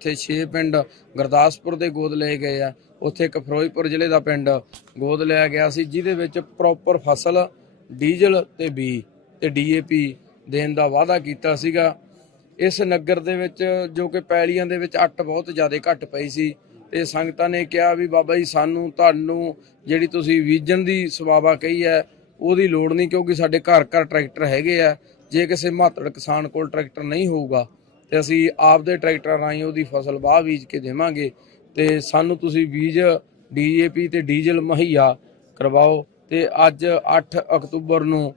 ਇੱਥੇ 6 ਪਿੰਡ ਗੁਰਦਾਸਪੁਰ ਦੇ ਗੋਦ ਲਏ ਗਏ ਆ। ਉੱਥੇ ਇੱਕ ਫਿਰੋਜ਼ਪੁਰ ਜ਼ਿਲ੍ਹੇ ਦਾ ਪਿੰਡ ਗੋਦ ਲਿਆ ਗਿਆ ਸੀ, ਜਿਹਦੇ ਵਿੱਚ ਪ੍ਰੋਪਰ ਫਸਲ, ਡੀਜ਼ਲ ਤੇ ਬੀ ਤੇ ਡੀਏਪੀ ਦੇਣ ਦਾ ਵਾਅਦਾ ਕੀਤਾ ਸੀਗਾ। ਇਸ ਨਗਰ ਦੇ ਵਿੱਚ ਜੋ ਕਿ ਪੈਲੀਆਂ ਦੇ ਵਿੱਚ ਅੱਟ ਬਹੁਤ ਜ਼ਿਆਦਾ ਘੱਟ ਪਈ ਸੀ ਤੇ ਸੰਗਤਾਂ ਨੇ ਕਿਹਾ ਵੀ ਬਾਬਾ ਜੀ, ਸਾਨੂੰ ਤੁਹਾਨੂੰ ਜਿਹੜੀ ਤੁਸੀਂ ਬੀਜਣ ਦੀ ਸਵਾਵਾ ਕਹੀ ਹੈ, ਉਹਦੀ ਲੋੜ ਨਹੀਂ ਕਿਉਂਕਿ ਸਾਡੇ ਘਰ ਘਰ ਟਰੈਕਟਰ ਹੈਗੇ ਆ। ਜੇ ਕਿਸੇ ਮਾਤੜ ਕਿਸਾਨ ਕੋਲ ਟਰੈਕਟਰ ਨਹੀਂ ਹੋਊਗਾ ਤੇ ਅਸੀਂ ਆਪਦੇ ਟਰੈਕਟਰਾਂ ਰਾਹੀਂ ਉਹਦੀ ਫਸਲ ਬਾਹ ਬੀਜ ਕੇ ਦੇਵਾਂਗੇ ਤੇ ਸਾਨੂੰ ਤੁਸੀਂ ਬੀਜ ਡੀਏਪੀ ਤੇ ਡੀਜ਼ਲ ਮੁਹੱਈਆ ਕਰਵਾਓ ਤੇ ਅੱਜ 8 ਅਕਤੂਬਰ ਨੂੰ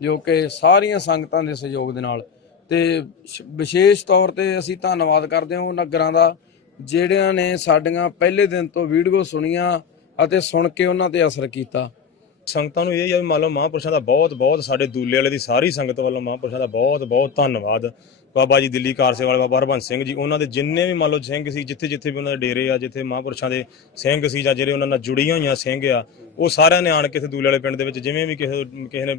ਜੋ ਕਿ ਸਾਰੀਆਂ ਸੰਗਤਾਂ ਦੇ ਸਹਿਯੋਗ ਦੇ ਨਾਲ ਤੇ ਵਿਸ਼ੇਸ਼ ਤੌਰ ਤੇ ਅਸੀਂ ਧੰਨਵਾਦ ਕਰਦੇ ਹਾਂ ਉਹ ਨਗਰਾਂ ਦਾ ਜਿਹੜਿਆਂ ਨੇ ਸਾਡੀਆਂ ਪਹਿਲੇ ਦਿਨ ਤੋਂ ਵੀਡੀਓ ਸੁਣੀਆਂ ਅਤੇ ਸੁਣ ਕੇ ਉਹਨਾਂ ਤੇ ਅਸਰ ਕੀਤਾ। ਸੰਗਤਾਂ ਨੂੰ ਇਹ ਹੈ ਵੀ ਮੰਨ ਲਓ ਮਹਾਂਪੁਰਸ਼ਾਂ ਦਾ ਬਹੁਤ ਬਹੁਤ ਸਾਡੇ ਦੂਲੇ ਵਾਲੇ ਦੀ ਸਾਰੀ ਸੰਗਤ ਵੱਲੋਂ ਮਹਾਂਪੁਰਸ਼ਾਂ ਦਾ ਬਹੁਤ ਬਹੁਤ ਧੰਨਵਾਦ। ਬਾਬਾ ਜੀ ਦਿੱਲੀ ਕਾਰਸੇਵਾਲ ਬਾਬਾ ਹਰਬੰਸ ਸਿੰਘ ਜੀ, ਉਹਨਾਂ ਦੇ ਜਿੰਨੇ ਵੀ ਮੰਨ ਲਓ ਸਿੰਘ ਸੀ, ਜਿੱਥੇ ਜਿੱਥੇ ਵੀ ਉਹਨਾਂ ਦੇ ਡੇਰੇ ਆ, ਜਿੱਥੇ ਮਹਾਂਪੁਰਸ਼ਾਂ ਦੇ ਸਿੰਘ ਸੀ ਜਾਂ ਜਿਹੜੇ ਉਹਨਾਂ ਨਾਲ ਜੁੜੀਆਂ ਹੋਈਆਂ ਸਿੰਘ ਆ, ਉਹ ਸਾਰਿਆਂ ਨੇ ਆਣ ਕੇ ਇੱਥੇ ਦੂਲੇ ਵਾਲੇ ਪਿੰਡ ਦੇ ਵਿੱਚ, ਜਿਵੇਂ ਵੀ ਕਿਸੇ ਕਿਸੇ ਨੇ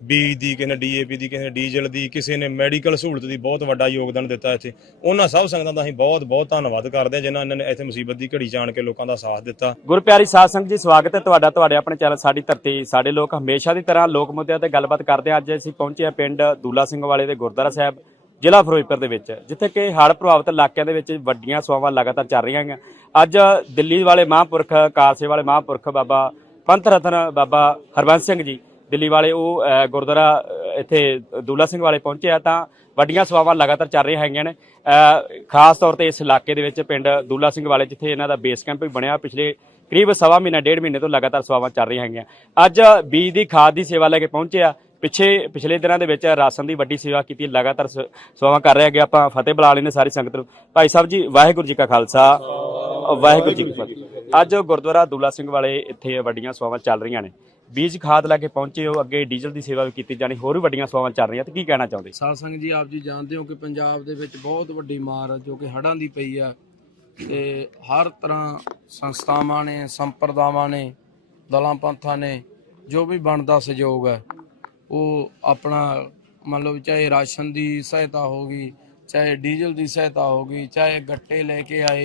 ਬੀਜ ਦੀ ਕਿਸੇ ਨੇ ਡੀਏਪੀ ਦੀ, ਕਿਸੇ ਨੇ ਡੀਜ਼ਲ ਦੀ, ਕਿਸੇ ਨੇ ਮੈਡੀਕਲ ਸਹੂਲਤ ਦੀ ਬਹੁਤ ਵੱਡਾ ਯੋਗਦਾਨ ਦਿੱਤਾ ਇੱਥੇ। ਉਹਨਾਂ ਸਭ ਸੰਗਤਾਂ ਦਾ ਅਸੀਂ ਬਹੁਤ ਬਹੁਤ ਧੰਨਵਾਦ ਕਰਦੇ ਹਾਂ, ਜਿਨ੍ਹਾਂ ਨੇ ਇੱਥੇ ਮੁਸੀਬਤ ਦੀ ਘੜੀ ਜਾਣ ਕੇ ਲੋਕਾਂ ਦਾ ਸਾਥ ਦਿੱਤਾ। ਗੁਰਪਿਆਰੀ ਸਾਧ ਸੰਗਤ ਜੀ, ਸਵਾਗਤ ਹੈ ਤੁਹਾਡਾ, ਤੁਹਾਡੇ ਆਪਣੇ ਚੈਨਲ ਸਾਡੀ ਧਰਤੀ, ਸਾਡੇ ਲੋਕ ਹਮੇਸ਼ਾ ਦੀ ਤਰ੍ਹਾਂ ਲੋਕ ਮੁੱਦਿਆਂ ਤੇ ਗੱਲਬਾਤ ਕਰਦੇ ਹਾਂ। ਅੱਜ ਅਸੀਂ ਪਹੁੰਚੇ ਹਾਂ ਪਿੰਡ ਦੂਲਾ ਸਿੰਘ ਵਾਲੇ ਦੇ ਗੁਰਦੁਆਰਾ ਸਾਹਿਬ, ਜ਼ਿਲ੍ਹਾ ਫਿਰੋਜ਼ਪੁਰ ਦੇ ਵਿੱਚ, ਜਿੱਥੇ ਕਿ ਹੜ੍ਹ ਪ੍ਰਭਾਵਿਤ ਇਲਾਕਿਆਂ ਦੇ ਵਿੱਚ ਵੱਡੀਆਂ ਸੇਵਾਵਾਂ ਲਗਾਤਾਰ ਚੱਲ ਰਹੀਆਂ ਹਨ ਅੱਜ ਦਿੱਲੀ ਵਾਲੇ ਮਹਾਂਪੁਰਖ, ਕਾਲਸੇ ਵਾਲੇ ਮਹਾਂਪੁਰਖ ਬਾਬਾ ਪੰਥ ਰਤਨ ਬਾਬਾ ਹਰਬੰਸ ਸਿੰਘ ਜੀ ਦਿੱਲੀ ਵਾਲੇ ਉਹ ਗੁਰਦੁਆਰਾ ਇੱਥੇ ਦੂਲਾ ਸਿੰਘ ਵਾਲੇ ਪਹੁੰਚਿਆ ਤਾਂ ਵੱਡੀਆਂ ਸੇਵਾਵਾਂ ਲਗਾਤਾਰ ਚੱਲ ਰਹੀਆਂ ਹੈਗੀਆਂ ਨੇ। ਖਾਸ ਤੌਰ ਤੇ ਇਸ ਇਲਾਕੇ ਦੇ ਵਿੱਚ ਪਿੰਡ ਦੂਲਾ ਸਿੰਘ ਵਾਲੇ, ਜਿੱਥੇ ਇਹਨਾਂ ਦਾ ਬੇਸ ਕੈਂਪ ਵੀ ਬਣਿਆ, ਪਿਛਲੇ ਕਰੀਬ ਸਵਾ ਮਹੀਨਾ, ਡੇਢ ਮਹੀਨੇ ਤੋਂ ਲਗਾਤਾਰ ਸੇਵਾਵਾਂ ਚੱਲ ਰਹੀਆਂ ਹੈਗੀਆਂ। ਅੱਜ ਬੀਜ ਦੀ ਖਾਦ ਦੀ ਸੇਵਾ ਲੈ ਕੇ ਪਹੁੰਚਿਆ ਪਿੱਛੇ, ਪਿਛਲੇ ਦਿਨਾਂ ਦੇ ਵਿੱਚ ਰਾਸ਼ਨ ਦੀ ਵੱਡੀ ਸੇਵਾ ਕੀਤੀ, ਲਗਾਤਾਰ ਸ- ਸੇਵਾਵਾਂ ਕਰ ਰਿਹਾ ਹੈਗੇ ਆਪਾਂ ਫਤਿਹ ਬੁਲਾ ਲੈਨੇ ਸਾਰੀ ਸੰਗਤ ਨੂੰ। ਭਾਈ ਸਾਹਿਬ ਜੀ, ਵਾਹਿਗੁਰੂ ਜੀ ਕਾ ਖਾਲਸਾ। ਵਾਹਿਗੁਰੂ ਜੀ ਕੀ ਫਤਿਹ। ਅੱਜ ਗੁਰਦੁਆਰਾ ਦੂਲਾ ਸਿੰਘ ਵਾਲੇ ਇੱਥੇ ਵੱਡੀਆਂ ਸੇਵਾਵਾਂ ਚੱਲ ਰਹੀਆਂ ਨੇ। ਬੀਜ ਖਾਦ ਲੈ ਕੇ ਪਹੁੰਚੇ ਹੋ, ਅੱਗੇ ਡੀਜ਼ਲ ਦੀ ਸੇਵਾ ਵੀ ਕੀਤੀ, ਜਾਣੀ ਹੋਰ ਵੀ ਵੱਡੀਆਂ ਸੇਵਾਵਾਂ ਚੱਲ ਰਹੀਆਂ, ਤੇ ਕੀ ਕਹਿਣਾ ਚਾਹੁੰਦੇ? ਸਾਧ ਸੰਗਤ ਜੀ, ਆਪ ਜੀ ਜਾਣਦੇ ਹੋ ਕਿ ਪੰਜਾਬ ਦੇ ਵਿੱਚ ਬਹੁਤ ਵੱਡੀ ਮਾਰ ਜੋ ਕਿ ਹੜ੍ਹਾਂ ਦੀ ਪਈ ਆ, ਤੇ ਹਰ ਤਰ੍ਹਾਂ ਸੰਸਥਾਵਾਂ ਨੇ, ਸੰਪਰਦਾਵਾਂ ਨੇ, ਦਲਾਂ ਪੰਥਾਂ ਨੇ, ਜੋ ਵੀ ਬਣਦਾ ਸਹਿਯੋਗ ਹੈ ਉਹ ਆਪਣਾ ਮੰਨ ਲਓ ਚਾਹੇ ਰਾਸ਼ਨ ਦੀ ਸਹਾਇਤਾ ਹੋਗੀ ਚਾਹੇ ਡੀਜ਼ਲ ਦੀ ਸਹਾਇਤਾ ਹੋਗੀ ਚਾਹੇ ਗੱਟੇ ਲੈ ਕੇ ਆਏ,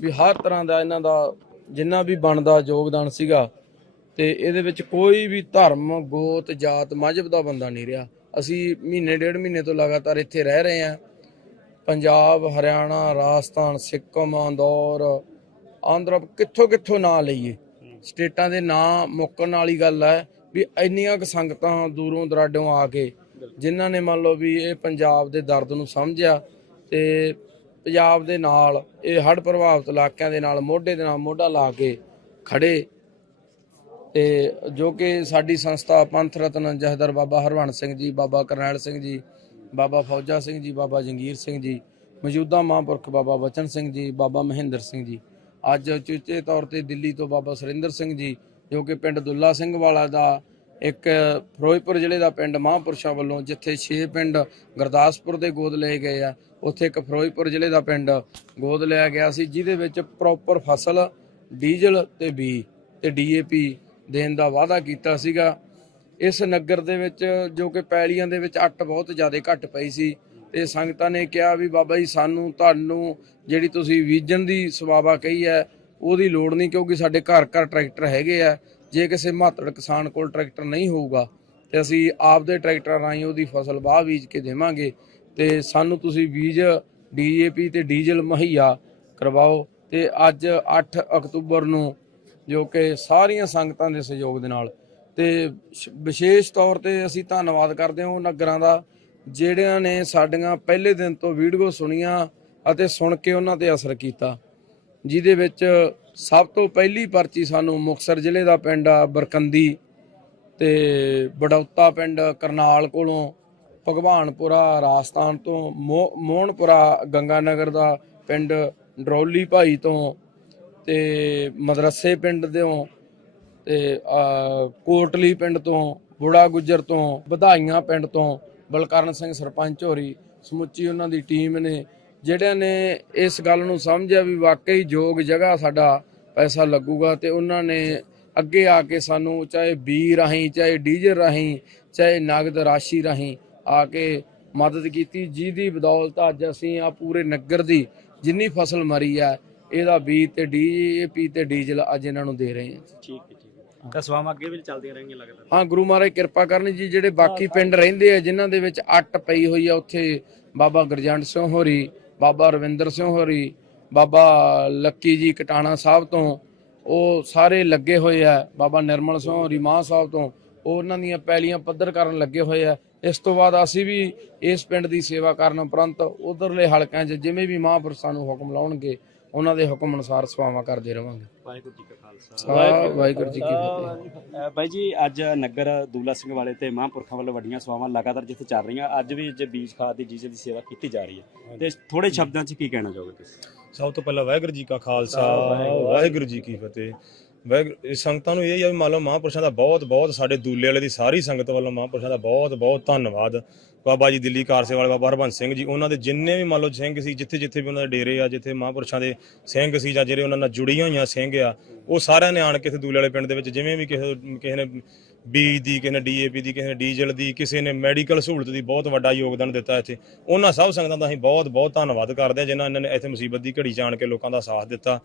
ਵੀ ਹਰ ਤਰ੍ਹਾਂ ਦਾ ਇਹਨਾਂ ਦਾ ਜਿੰਨਾ ਵੀ ਬਣਦਾ ਯੋਗਦਾਨ ਸੀਗਾ ਤੇ ਇਹਦੇ ਵਿੱਚ ਕੋਈ ਵੀ ਧਰਮ ਗੋਤ ਜਾਤ ਮਜ਼ਹਬ ਦਾ ਬੰਦਾ ਨਹੀਂ ਰਿਹਾ। ਅਸੀਂ ਮਹੀਨੇ, ਡੇਢ ਮਹੀਨੇ ਤੋਂ ਲਗਾਤਾਰ ਇੱਥੇ ਰਹਿ ਰਹੇ ਹਾਂ। ਪੰਜਾਬ, ਹਰਿਆਣਾ, ਰਾਜਸਥਾਨ, ਸਿੱਕਮ, ਅੰਦੌਰ, ਆਂਧਰਾ ਕਿੱਥੋਂ ਕਿੱਥੋਂ ਨਾਂ ਲਈਏ? ਸਟੇਟਾਂ ਦੇ ਨਾਂ ਮੁੱਕਣ ਵਾਲੀ ਗੱਲ ਹੈ ਵੀ ਇੰਨੀਆਂ ਕੁ ਸੰਗਤਾਂ ਦੂਰੋਂ ਦਰਾਡੋਂ ਆ ਕੇ, ਜਿਨ੍ਹਾਂ ਨੇ ਮੰਨ ਲਓ ਵੀ ਇਹ ਪੰਜਾਬ ਦੇ ਦਰਦ ਨੂੰ ਸਮਝਿਆ ਤੇ ਪੰਜਾਬ ਦੇ ਨਾਲ, ਇਹ ਹੜ੍ਹ ਪ੍ਰਭਾਵਿਤ ਇਲਾਕਿਆਂ ਦੇ ਨਾਲ, ਮੋਢੇ ਦੇ ਨਾਲ ਮੋਢਾ ਲਾ ਕੇ ਖੜੇ ਤੇ ਜੋ ਕਿ ਸਾਡੀ ਸੰਸਥਾ ਪੰਥ ਰਤਨ ਜਹਦਰ ਬਾਬਾ ਹਰਵੰਤ ਸਿੰਘ ਜੀ, ਬਾਬਾ ਕਰਨੈਲ ਸਿੰਘ ਜੀ, ਬਾਬਾ ਫੌਜਾ ਸਿੰਘ ਜੀ, ਬਾਬਾ ਜੰਗੀਰ ਸਿੰਘ ਜੀ, ਮੌਜੂਦਾ ਮਹਾਂਪੁਰਖ ਬਾਬਾ ਬਚਨ ਸਿੰਘ ਜੀ, ਬਾਬਾ ਮਹਿੰਦਰ ਸਿੰਘ ਜੀ। ਅੱਜ ਚੂਚੇ ਤੌਰ ਤੇ ਦਿੱਲੀ ਤੋਂ ਬਾਬਾ ਸੁਰਿੰਦਰ ਸਿੰਘ ਜੀ, ਜੋ ਕਿ ਪਿੰਡ ਦੁੱਲਾ ਸਿੰਘ ਵਾਲਾ ਦਾ ਇੱਕ ਫਿਰੋਜ਼ਪੁਰ ਜ਼ਿਲ੍ਹੇ ਦਾ ਪਿੰਡ ਮਹਾਂਪੁਰਸ਼ਾਂ ਵੱਲੋਂ, ਜਿੱਥੇ 6 ਪਿੰਡ ਗੁਰਦਾਸਪੁਰ ਦੇ ਗੋਦ ਲਏ ਗਏ ਆ, ਉੱਥੇ ਇੱਕ ਫਿਰੋਜ਼ਪੁਰ ਜ਼ਿਲ੍ਹੇ ਦਾ ਪਿੰਡ ਗੋਦ ਲਿਆ ਗਿਆ ਸੀ, ਜਿਹਦੇ ਵਿੱਚ ਪ੍ਰੋਪਰ ਫਸਲ, ਡੀਜ਼ਲ ਤੇ ਬੀ ਤੇ ਡੀਏਪੀ ਦੇਣ ਦਾ ਵਾਅਦਾ ਕੀਤਾ ਸੀਗਾ। ਇਸ ਨਗਰ ਦੇ ਵਿੱਚ ਜੋ ਕਿ ਪੈਲੀਆਂ ਦੇ ਵਿੱਚ ਅੱਟ ਬਹੁਤ ਜ਼ਿਆਦਾ ਘੱਟ ਪਈ ਸੀ ਤੇ ਸੰਗਤਾਂ ਨੇ ਕਿਹਾ ਵੀ ਬਾਬਾ ਜੀ ਸਾਨੂੰ ਤੁਹਾਨੂੰ ਜਿਹੜੀ ਤੁਸੀਂ ਬੀਜਣ ਦੀ ਸਵਾਵਾ ਕਹੀ ਹੈ, ਉਹਦੀ ਲੋੜ ਨਹੀਂ ਕਿਉਂਕਿ ਸਾਡੇ ਘਰ ਘਰ ਟਰੈਕਟਰ ਹੈਗੇ ਆ। ਜੇ ਕਿਸੇ ਮਾਤੜ ਕਿਸਾਨ ਕੋਲ ਟਰੈਕਟਰ ਨਹੀਂ ਹੋਊਗਾ ਤੇ ਅਸੀਂ ਆਪਦੇ ਟਰੈਕਟਰਾਂ ਰਾਹੀਂ ਉਹਦੀ ਫਸਲ ਬਾਹ ਬੀਜ ਕੇ ਦੇਵਾਂਗੇ ਤੇ ਸਾਨੂੰ ਤੁਸੀਂ ਬੀਜ ਡੀਏਪੀ ਤੇ ਡੀਜ਼ਲ ਮੁਹੱਈਆ ਕਰਵਾਓ ਤੇ ਅੱਜ 8 ਅਕਤੂਬਰ ਨੂੰ ਜੋ ਕਿ ਸਾਰੀਆਂ ਸੰਗਤਾਂ ਦੇ ਸਹਿਯੋਗ ਦੇ ਨਾਲ। ਤੇ ਵਿਸ਼ੇਸ਼ ਤੌਰ ਤੇ ਅਸੀਂ ਧੰਨਵਾਦ ਕਰਦੇ ਹਾਂ ਉਹ ਨਗਰਾਂ ਦਾ, ਜਿਹੜਿਆਂ ਨੇ ਸਾਡੀਆਂ ਪਹਿਲੇ ਦਿਨ ਤੋਂ ਵੀਡੀਓ ਸੁਣੀਆਂ ਅਤੇ ਸੁਣ ਕੇ ਉਹਨਾਂ ਤੇ ਅਸਰ ਕੀਤਾ। ਜਿਹਦੇ ਵਿੱਚ ਸਭ ਤੋਂ ਪਹਿਲੀ ਪਰਚੀ ਸਾਨੂੰ ਮੁਕਸਰ ਜ਼ਿਲ੍ਹੇ ਦਾ ਪਿੰਡ ਬਰਕੰਦੀ ਤੇ ਬੜੌਤਾ ਪਿੰਡ ਕਰਨਾਲ ਕੋਲੋਂ ਭਗਵਾਨਪੁਰਾ, ਰਾਜਸਥਾਨ ਤੋਂ ਮੋ- ਮੋਹਨਪੁਰਾ, ਗੰਗਾਨਗਰ ਦਾ ਪਿੰਡ ਡਰੌਲੀ ਭਾਈ ਤੋਂ ਤੇ ਮਦਰਸੇ ਪਿੰਡ ਤੋਂ ਤੇ ਕੋਟਲੀ ਪਿੰਡ ਤੋਂ, ਬੁੜਾ ਗੁੱਜਰ ਤੋਂ, ਵਧਾਈਆਂ ਪਿੰਡ ਤੋਂ, ਬਲਕਰਨ ਸਿੰਘ ਸਰਪੰਚ ਹੋਰੀ, ਸਮੁੱਚੀ ਉਹਨਾਂ ਦੀ ਟੀਮ ਨੇ, ਜਿਹੜਿਆਂ ਨੇ ਇਸ ਗੱਲ ਨੂੰ ਸਮਝਿਆ ਵੀ ਵਾਕਈ ਯੋਗ ਜਗ੍ਹਾ ਸਾਡਾ ਪੈਸਾ ਲੱਗੂਗਾ ਤੇ ਉਹਨਾਂ ਨੇ ਅੱਗੇ ਆ ਕੇ ਸਾਨੂੰ ਚਾਹੇ ਬੀ ਰਾਹੀਂ, ਚਾਹੇ ਡੀਜ਼ਲ ਰਾਹੀਂ, ਚਾਹੇ ਨਗਦ ਰਾਸ਼ੀ ਰਾਹੀਂ ਆ ਕੇ ਮਦਦ ਕੀਤੀ, ਜਿਹਦੀ ਬਦੌਲਤ ਅੱਜ ਅਸੀਂ ਆ ਪੂਰੇ ਨਗਰ ਦੀ ਜਿੰਨੀ ਫਸਲ ਮਰੀ ਆ ਇਹਦਾ ਬੀਜ ਤੇ ਡੀਏਪੀ ਤੇ ਡੀਜ਼ਲ ਅੱਜ ਇਹਨਾਂ ਨੂੰ ਦੇ ਰਹੇ ਹਾਂ। ਠੀਕ ਹੈ ਠੀਕ ਹੈ। ਤਾਂ ਸਵਾਮ ਅੱਗੇ ਵੀ ਚੱਲਦੀਆਂ ਰਹਿਣਗੀਆਂ ਲਗਾਤਾਰ? ਹਾਂ ਗੁਰੂ ਮਹਾਰਾਜ ਕਿਰਪਾ ਕਰਨ ਜੀ ਜਿਹੜੇ ਬਾਕੀ ਪਿੰਡ ਰਹਿੰਦੇ ਆ ਜਿਨ੍ਹਾਂ ਦੇ ਵਿੱਚ ਅੱਟ ਪਈ ਹੋਈ ਆ ਉੱਥੇ ਬਾਬਾ ਗੁਰਜੰਟ ਸਿੰਘ ਹੋਰੀ ਬਾਬਾ ਰਵਿੰਦਰ ਸਿੰਘ ਹੋਰੀ ਬਾਬਾ ਲੱਕੀ ਜੀ ਕਟਾਣਾ ਸਾਹਿਬ ਤੋਂ ਉਹ ਸਾਰੇ ਲੱਗੇ ਹੋਏ ਆ ਬਾਬਾ ਨਿਰਮਲ ਸਿੰਘ ਹੋਰੀ ਮਾਂ ਸਾਹਿਬ ਤੋਂ ਉਹ ਉਹਨਾਂ ਦੀਆਂ ਪੈਲੀਆਂ ਪੱਧਰ ਕਰਨ ਲੱਗੇ ਹੋਏ ਆ। ਇਸ ਤੋਂ ਬਾਅਦ ਅਸੀਂ ਵੀ ਇਸ ਪਿੰਡ ਦੀ ਸੇਵਾ ਕਰਨ ਉਪਰੰਤ ਉਧਰਲੇ ਹਲਕਿਆਂ 'ਚ ਜਿਵੇਂ ਵੀ ਮਹਾਂਪੁਰਸ਼ਾਂ ਨੂੰ ਹੁਕਮ ਲਾਉਣਗੇ ਉਹਨਾਂ ਦੇ ਹੁਕਮ ਅਨੁਸਾਰ ਸੇਵਾਵਾਂ ਕਰਦੇ ਰਵਾਂਗੇ। ਵਾਹਿਗੁਰੂ ਜੀ ਕਾ ਖਾਲਸਾ। ਸਾ ਵਾਹਿਗੁਰੂ ਜੀ ਕੀ ਫਤਿਹ। ਅ, ਬਾਈ ਜੀ ਅੱਜ ਨਗਰ ਦੂਲਾ ਸਿੰਘ ਵਾਲੇ ਤੇ ਮਹਾਂਪੁਰਖਾਂ ਵੱਲੋਂ ਵੱਡੀਆਂ ਸੇਵਾਵਾਂ ਲਗਾਤਾਰ ਜਿੱਥੇ ਚੱਲ ਰਹੀਆਂ ਅੱਜ ਵੀ ਜੇ ਬੀਜ ਖਾਦ ਦੀ ਡੀਜ਼ਲ ਦੀ ਸੇਵਾ ਕੀਤੀ ਜਾ ਰਹੀ ਹੈ। ਤੇ ਥੋੜੇ ਸ਼ਬਦਾਂ 'ਚ ਕੀ ਕਹਿਣਾ ਚਾਹੋਗੇ ਤੁਸੀਂ? ਸਭ ਤੋਂ ਪਹਿਲਾਂ ਵਾਹਿਗੁਰੂ ਜੀ ਕਾ ਖਾਲਸਾ ਵਾਹਿਗੁਰੂ ਜੀ ਕੀ ਫਤਿਹ। ਵਾਹਿਗੁਰੂ ਸੰਗਤਾਂ ਨੂੰ ਇਹ ਹੀ ਆ ਵੀ ਮੰਨ ਲਓ ਮਹਾਂਪੁਰਸ਼ਾਂ ਦਾ ਬਹੁਤ ਬਹੁਤ ਸਾਡੇ ਦੂਲੇ ਵਾਲੇ ਦੀ ਸਾਰੀ ਸੰਗਤ ਵੱਲੋਂ ਮਹਾਂਪੁਰਸ਼ਾਂ ਦਾ ਬਹੁਤ ਬਹੁਤ ਧੰਨਵਾਦ। ਬਾਬਾ ਜੀ ਦਿੱਲੀ ਕਾਰਸੇ ਵਾਲੇ ਬਾਬਾ ਹਰਬੰਸ ਸਿੰਘ ਜੀ, ਉਹਨਾਂ ਦੇ ਜਿੰਨੇ ਵੀ ਮੰਨ ਲਓ ਸਿੰਘ ਸੀ, ਜਿੱਥੇ ਜਿੱਥੇ ਵੀ ਉਹਨਾਂ ਦੇ ਡੇਰੇ ਆ, ਜਿੱਥੇ ਮਹਾਂਪੁਰਸ਼ਾਂ ਦੇ ਸਿੰਘ ਸੀ ਜਾਂ ਜਿਹੜੇ ਉਹਨਾਂ ਨਾਲ ਜੁੜੀਆਂ ਹੋਈਆਂ ਸਿੰਘ ਆ, ਉਹ ਸਾਰਿਆਂ ਨੇ ਆਣ ਕੇ ਇੱਥੇ ਦੂਲੇ ਵਾਲੇ ਪਿੰਡ ਦੇ ਵਿੱਚ, ਜਿਵੇਂ ਵੀ ਕਿਸੇ ਕਿਸੇ ਨੇ ਬੀਜ ਦੀ ਕਿਸੇ ਨੇ ਡੀਏਪੀ ਦੀ ਕਿਸੇ ਨੇ ਡੀਜ਼ਲ ਦੀ ਕਿਸੇ ਨੇ ਮੈਡੀਕਲ ਸਹੂਲਤ ਦੀ ਬਹੁਤ ਵੱਡਾ ਯੋਗਦਾਨ ਦਿੱਤਾ ਇੱਥੇ। ਉਹਨਾਂ ਸਭ ਸੰਗਤਾਂ ਦਾ ਅਸੀਂ ਬਹੁਤ ਬਹੁਤ ਧੰਨਵਾਦ ਕਰਦੇ ਹਾਂ ਜਿਨ੍ਹਾਂ ਇਹਨਾਂ ਨੇ ਇੱਥੇ ਮੁਸੀਬਤ ਦੀ ਘੜੀ ਆਣ ਕੇ ਲੋਕਾਂ ਦਾ ਸਾਥ ਦਿੱਤਾ।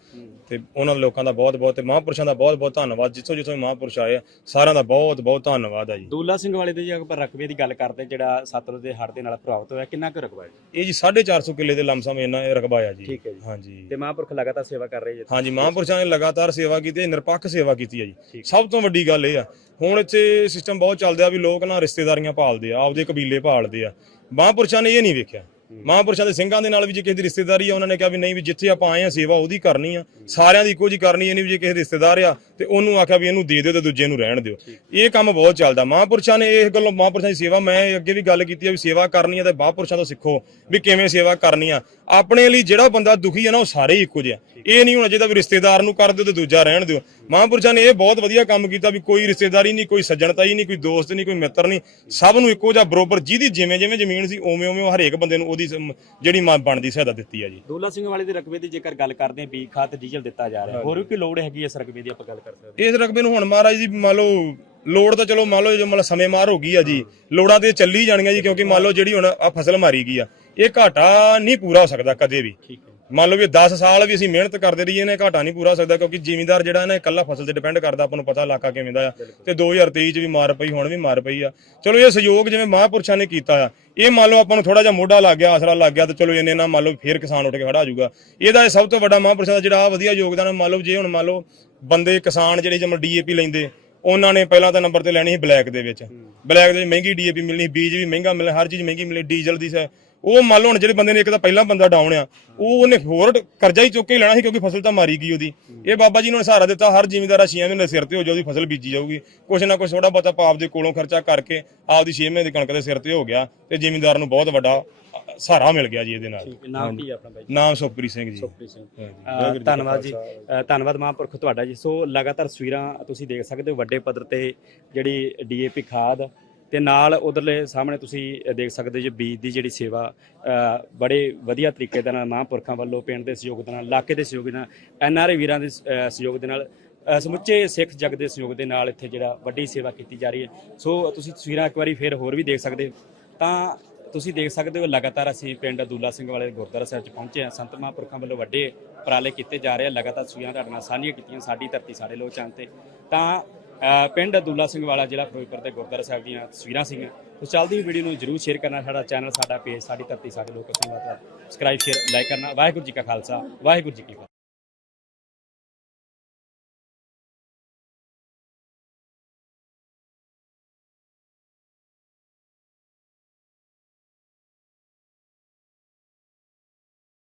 ਤੇ ਉਹਨਾਂ ਲੋਕਾਂ ਦਾ ਬਹੁਤ ਬਹੁਤ ਤੇ ਮਹਾਂਪੁਰਸ਼ਾਂ ਦਾ ਬਹੁਤ ਬਹੁਤ ਧੰਨਵਾਦ। ਜਿੱਥੋਂ ਜਿੱਥੋਂ ਮਹਾਂਪੁਰਸ਼ ਆਏ ਆ ਸਾਰਿਆਂ ਦਾ ਬਹੁਤ ਬਹੁਤ ਧੰਨਵਾਦ ਆ ਜੀ। ਦੂਲਾ ਸਿੰਘ ਵਾਲੇ ਦੇ ਜੇ ਆਪਾਂ ਰਕਬੇ ਦੀ ਗੱਲ ਕਰਦੇ ਜਿਹੜਾ ਸਤਲੁਜ ਦੇ ਹੜ੍ਹ ਦੇ ਨਾਲ ਪ੍ਰਭਾਵਿਤ ਹੋਇਆ ਕਿੰਨਾ ਕੁ ਰਕਬਾ ਹੈ ਇਹ ਜੀ 450 ਕਿੱਲੇ ਦੇ ਲਮਸਮ ਇਹਨਾਂ ਇਹ ਰਕਬਾ ਆ ਜੀ। ਠੀਕ ਹੈ ਜੀ। ਹਾਂਜੀ। ਤੇ ਮਹਾਂਪੁਰਖ ਲਗਾਤਾਰ ਸੇਵਾ ਕਰ ਰਹੇ ਜੀ? ਹਾਂਜੀ ਮਹਾਂਪੁਰਸ਼ਾਂ ਨੇ ਲਗਾਤਾਰ ਸੇਵਾ ਕੀਤੀ ਹੈ ਨਿਰਪੱਖ ਸੇਵਾ ਕੀਤੀ ਹੈ ਜੀ। ਠੀਕ। ਸਭ ਤੋਂ ਵੱਡੀ ਗੱਲ ਇਹ ਆ ਹੁਣ ਇੱਥੇ ਸਿਸਟਮ ਬਹੁਤ ਚੱਲਦਾ ਵੀ ਲੋਕ ਨਾ ਰਿਸ਼ਤੇਦਾਰੀਆਂ ਭਾਲਦੇ ਆ, ਆਪਦੇ ਕਬੀਲੇ ਪਾਲਦੇ ਆ। ਮਹਾਂਪੁਰਸ਼ਾਂ ਨੇ ਇਹ ਨਹੀਂ ਵੇਖਿਆ। ਮਹਾਂਪੁਰਸ਼ਾਂ ਦੇ ਸਿੰਘਾਂ ਦੇ ਨਾਲ ਵੀ ਜੇ ਕਿਸੇ ਦੀ ਰਿਸ਼ਤੇਦਾਰੀ ਆ, ਉਹਨਾਂ ਨੇ ਕਿਹਾ ਵੀ ਨਹੀਂ ਵੀ ਜਿੱਥੇ ਆਪਾਂ ਆਏ ਆ, ਸੇਵਾ ਉਹਦੀ ਕਰਨੀ ਆ। ਸਾਰਿਆਂ ਦੀ ਇੱਕੋ ਜੀ ਕਰਨੀ ਇਹ ਨਹੀਂ ਵੀ ਜੇ ਕਿਸੇ ਰਿਸ਼ਤੇਦਾਰ ਆ ਤੇ ਉਹਨੂੰ ਆਖਿਆ ਵੀ ਇਹਨੂੰ ਦੇ ਦਿਓ ਤੇ ਦੂਜੇ ਨੂੰ ਰਹਿਣ ਦਿਓ। ਇਹ ਕੰਮ ਬਹੁਤ ਚੱਲਦਾ। ਮਹਾਂਪੁਰਸ਼ਾਂ ਨੇ ਇਹ ਗੱਲੋਂ ਮਹਾਂਪੁਰਸ਼ਾਂ ਦੀ ਸੇਵਾ ਮੈਂ ਅੱਗੇ ਵੀ ਗੱਲ ਕੀਤੀ ਆ ਵੀ ਸੇਵਾ ਕਰਨੀ ਆ ਤੇ ਮਹਾਂਪੁਰਸ਼ਾਂ ਤੋਂ ਸਿੱਖੋ ਵੀ ਕਿਵੇਂ ਸੇਵਾ ਕਰਨੀ ਆ। ਆਪਣੇ ਲਈ ਜਿਹੜਾ ਬੰਦਾ ਦੁਖੀ ਆ ਨਾ ਉਹ ਸਾਰੇ ਹੀ ਇੱਕੋ ਜਿਹਾ ਇਹ ਨਹੀਂ ਹੋਣਾ ਚਾਹੀਦਾ ਵੀ ਰਿਸ਼ਤੇਦਾਰ ਨੂੰ ਕਰ ਦਿਓ ਤੇ ਦੂਜਾ ਰਹਿਣ ਦਿਓ। ਮਹਾਂਪੁਰਸ਼ਾਂ ਨੇ ਇਹ ਬਹੁਤ ਵਧੀਆ ਕੰਮ ਕੀਤਾ ਵੀ ਕੋਈ ਰਿਸ਼ਤੇਦਾਰੀ ਨਹੀਂ ਕੋਈ ਸੱਜਣਤਾਈ ਨਹੀਂ ਕੋਈ ਦੋਸਤ ਨਹੀਂ ਕੋਈ ਮਿੱਤਰ ਨਹੀਂ। ਸਭ ਨੂੰ ਇੱਕੋ ਜਿਹਾ ਬਰੋਬਰ ਜਿਹਦੀ ਜਿਵੇਂ ਜਿਵੇਂ ਜ਼ਮੀਨ ਸੀ ਉਵੇਂ ਉਵੇਂ ਹਰੇਕ ਬੰਦੇ ਨੂੰ ਉਹਦੀ ਜਿਹੜੀ ਮ- ਬਣਦੀ ਸਹਾਇਤਾ ਦਿੱਤੀ ਆ ਜੀ। ਦੂਲਾ ਸਿੰਘ ਵਾਲੇ ਦੇ ਰਕਬੇ ਦੀ ਜੇਕਰ ਗੱਲ ਕਰਦੇ ਹਾਂ ਬੀਜ ਖਾਦ ਤੇ ਡੀਜ਼ਲ ਦਿੱਤਾ ਜਾ ਰਿਹਾ। ਹੋਰ ਵੀ ਕੋਈ ਲੋੜ ਹੈਗੀ ਇਸ ਰਕਬੇ ਦੀ ਆਪਾਂ ਗੱਲ ਕਰ ਸਕਦੇ ਹਾਂ ਇਸ ਰਕਬੇ ਨੂੰ ਹੁਣ ਮਹਾਰਾਜ ਜੀ ਮੰਨ ਲਓ ਲੋੜ ਤਾਂ ਚਲੋ ਮੰਨ ਲਓ ਜੋ ਮਤਲਬ ਸਮੇਂ ਮਾਰ ਹੋ ਗਈ ਆ ਜੀ ਲੋੜਾਂ ਤੇ ਚੱਲੀ ਜਾਣੀਆਂ ਜੀ ਕਿਉਂਕਿ ਮੰਨ ਲਓ ਜਿਹੜੀ ਹੁਣ ਆ ਫਸਲ ਮਾਰੀ ਗਈ ਆ ਇਹ ਘਾਟਾ ਨਹੀਂ ਪੂਰਾ ਹੋ ਸਕਦਾ ਕਦੇ ਵੀ। ਠੀਕ ਹੈ। ਮੰਨ ਲਓ ਵੀ 10 ਸਾਲ ਵੀ ਅਸੀਂ ਮਿਹਨਤ ਕਰਦੇ ਰਹੀਏ ਨੇ ਘਾਟਾ ਨਹੀਂ ਪੂਰਾ ਹੋ ਸਕਦਾ, ਕਿਉਂਕਿ ਜ਼ਿਮੀਂਦਾਰ ਜਿਹੜਾ ਨਾ ਇਕੱਲਾ ਫਸਲ ਤੇ ਡਿਪੈਂਡ ਕਰਦਾ, ਆਪਾਂ ਨੂੰ ਪਤਾ ਇਲਾਕਾ ਕਿਵੇਂ ਦਾ ਆ। ਤੇ 2023 ਚ ਵੀ ਮਾਰ ਪਈ, ਹੁਣ ਵੀ ਮਾਰ ਪਈ ਆ। ਚਲੋ ਇਹ ਸਹਿਯੋਗ ਜਿਵੇਂ ਮਹਾਂਪੁਰਸ਼ਾਂ ਨੇ ਕੀਤਾ ਆ, ਇਹ ਮੰਨ ਲਓ ਆਪਾਂ ਨੂੰ ਥੋੜਾ ਜਿਹਾ ਮੋਢਾ ਲੱਗ ਗਿਆ, ਆਸਰਾ ਲੱਗ ਗਿਆ, ਤੇ ਚਲੋ ਇਹਨੇ ਨਾ ਮੰਨ ਲਓ ਫੇਰ ਕਿਸਾਨ ਉੱਠ ਕੇ ਖੜਾ ਜਾਊਗਾ। ਇਹਦਾ ਸਭ ਤੋਂ ਵੱਡਾ ਮਹਾਂਪੁਰਸ਼ਾਂ ਦਾ ਜਿਹੜਾ ਆ ਵਧੀਆ ਯੋਗਦਾਨ ਮੰਨ ਲਓ ਜੇ ਹੁਣ ਮੰਨ ਲਓ ਬੰਦੇ, ਕਿਸਾਨ ਜਿਹੜੇ ਜਮ ਡੀਏਪੀ ਲੈਂਦੇ, ਉਹਨਾਂ ਨੇ ਪਹਿਲਾਂ ਤਾਂ ਨੰਬਰ ਤੇ ਲੈਣੀ ਸੀ ਬਲੈਕ ਦੇ ਵਿੱਚ। ਬਲੈਕ ਦੇ ਵਿੱਚ ਮਹਿੰਗੀ ਡੀਏਪੀ ਮਿਲਣੀ ਬੀਜ ਵੀ ਮਹਿੰਗਾ ਮਿਲਣਾ, ਹਰ ਚੀਜ਼ ਮਹਿੰਗੀ ਮਿਲਣੀ, ਡੀਜ਼ਲ ਦੀ ਸ- ਉਹ ਮੰਨ ਲਓ ਹੁਣ ਜਿਹੜੇ ਬੰਦੇ ਨੇ ਇੱਕ ਤਾਂ ਪਹਿਲਾਂ ਬੰਦਾ ਡਾਊਨ ਆ ਉਹ ਉਹਨੇ ਹੋਰ ਕਰਜ਼ਾ ਹੀ ਚੁੱਕ ਕੇ ਲੈਣਾ ਸੀ ਕਿਉਂਕਿ ਫਸਲ ਤਾਂ ਮਾਰੀ ਗਈ ਉਹਦੀ। ਇਹ ਬਾਬਾ ਜੀ ਨੇ ਸਹਾਰਾ ਦਿੱਤਾ ਹਰ ਜ਼ਿਮੀਂਦਾਰ 6 ਮਹੀਨੇ ਸਿਰ ਤੇ ਹੋ ਜਾਊ ਉਹਦੀ ਫਸਲ ਬੀਜੀ ਜਾਊਗੀ। ਕੁਛ ਨਾ ਕੁਛ ਥੋੜਾ ਬਹੁਤਾ ਆਪ ਦੇ ਕੋਲੋਂ ਖਰਚਾ ਕਰਕੇ ਆਪਦੀ 6 ਮਹੀਨੇ ਦੀ ਕਣਕ ਦੇ ਸਿਰ ਤੇ ਹੋ ਗਿਆ ਤੇ ਜ਼ਿਮੀਂਦਾਰ ਨੂੰ ਬਹੁਤ ਵੱਡਾ ਸਹਾਰਾ ਮਿਲ ਗਿਆ ਜੀ ਇਹਦੇ ਨਾਲ। ਠੀਕ ਨਾਮ ਕੀ ਹੈ ਆਪਣਾ ਬਾਈ ਨਾਮ ਸੁਖਪ੍ਰੀਤ ਸਿੰਘ ਜੀ। ਸੁਖਪ੍ਰੀਤ ਸਿੰਘ। ਧੰਨਵਾਦ ਜੀ। ਧੰਨਵਾਦ ਮਹਾਂਪੁਰਖ ਤੁਹਾਡਾ ਜੀ। ਸੋ ਲਗਾਤਾਰ ਤਸਵੀਰਾਂ ਤੁਸੀਂ ਦੇਖ ਸਕਦੇ ਹੋ ਵੱਡੇ ਪੱਧਰ ਤੇ ਜਿਹੜੀ ਡੀਏਪੀ ਖਾਦ ਤੇ ਨਾਲ ਉਧਰਲੇ ਸਾਹਮਣੇ ਤੁਸੀਂ ਦੇਖ ਸਕਦੇ ਹੋ ਜੀ ਬੀਜ ਦੀ ਜਿਹੜੀ ਸੇਵਾ ਬੜੇ ਵਧੀਆ ਤਰੀਕੇ ਦੇ ਨਾਲ ਮਹਾਂਪੁਰਖਾਂ ਵੱਲੋਂ ਪਿੰਡ ਦੇ ਸਹਿਯੋਗ ਦੇ ਨਾਲ, ਇਲਾਕੇ ਦੇ ਸਹਿਯੋਗ ਦੇ ਨਾਲ ਐਨਆਰਆਈ ਵੀਰਾਂ ਦੇ ਸਹਿਯੋਗ ਦੇ ਨਾਲ ਸਮੁੱਚੇ ਸਿੱਖ ਜਗ ਦੇ ਸਹਿਯੋਗ ਦੇ ਨਾਲ ਇੱਥੇ ਜਿਹੜਾ ਵੱਡੀ ਸੇਵਾ ਕੀਤੀ ਜਾ ਰਹੀ ਹੈ। ਸੋ ਤੁਸੀਂ ਤਸਵੀਰਾਂ ਇੱਕ ਵਾਰੀ ਫਿਰ ਹੋਰ ਵੀ ਦੇਖ ਸਕਦੇ ਹੋ। ਤਾਂ ਤੁਸੀਂ ਦੇਖ ਸਕਦੇ ਹੋ ਲਗਾਤਾਰ ਅਸੀਂ ਪਿੰਡ ਦੂਲਾ ਸਿੰਘ ਵਾਲੇ ਗੁਰਦੁਆਰਾ ਸਾਹਿਬ 'ਚ ਪਹੁੰਚੇ ਹਾਂ। ਸੰਤ ਮਹਾਂਪੁਰਖਾਂ ਵੱਲੋਂ ਵੱਡੇ ਉਪਰਾਲੇ ਕੀਤੇ ਜਾ ਰਹੇ ਆ। ਲਗਾਤਾਰ ਤਸਵੀਰਾਂ ਤੁਹਾਡੇ ਨਾਲ ਸਾਂਝੀਆਂ ਕੀਤੀਆਂ, ਸਾਡੀ ਧਰਤੀ ਸਾਡੇ ਲੋਕ ਚੰਨ ਤੇ ਤਾਂ ਪਿੰਡ ਦੂਲਾ ਸਿੰਘ ਵਾਲਾ ਜ਼ਿਲ੍ਹਾ ਫਿਰੋਜ਼ਪੁਰ ਦੇ ਗੁਰਦੁਆਰਾ ਸਾਹਿਬ ਦੀਆਂ ਤਸਵੀਰਾਂ ਸੀਗੀਆਂ। ਸੋ ਚੱਲਦੀ ਵੀਡੀਓ ਨੂੰ ਜਰੂਰ ਸ਼ੇਅਰ ਕਰਨਾ, ਸਾਡਾ ਚੈਨਲ ਸਾਡਾ ਪੇਜ ਸਾਡੀ ਧਰਤੀ, ਸਾਡੇ ਲੋਕ ਅਸੀਂ ਸਬਸਕ੍ਰਾਈਬ ਸ਼ੇਅਰ ਲਾਈਕ ਕਰਨਾ। ਵਾਹਿਗੁਰੂ ਜੀ ਕਾ ਖਾਲਸਾ, ਵਾਹਿਗੁਰੂ ਜੀ ਕੀ ਫਤਿਹ।